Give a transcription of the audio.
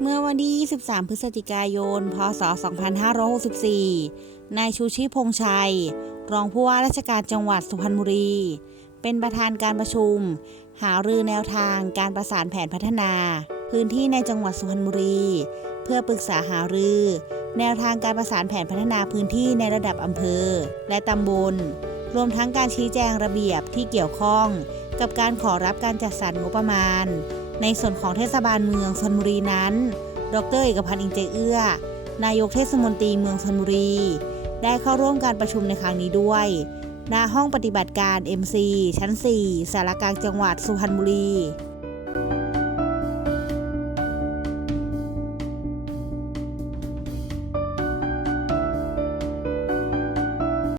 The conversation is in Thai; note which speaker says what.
Speaker 1: เมื่อวันที่ 23 พฤศจิกายน พศ 2564 นายชูชีพพงชัย รองผู้ว่าราชการจังหวัดสุพรรณบุรี เป็นประธานการประชุม หารือแนวทางการประสานแผนพัฒนา พื้นที่ในจังหวัดสุพรรณบุรี เพื่อปรึกษาหารือ แนวทางการประสานแผนพัฒนาพื้นที่ในระดับอำเภอ และตำบล รวมทั้งการชี้แจงระเบียบที่เกี่ยวข้อง กับการขอรับการจัดสรรงบประมาณ ในส่วนของเทศบาลเมืองชนบุรีนั้น ดรเอกพันธ์อิงเจเอื้อ นายกเทศมนตรีเมืองชนบุรี ได้เข้าร่วมการประชุมในครั้งนี้ด้วยณห้องปฏิบัติการ MC ชั้น 4 สารกลางจังหวัดสุพรรณบุรี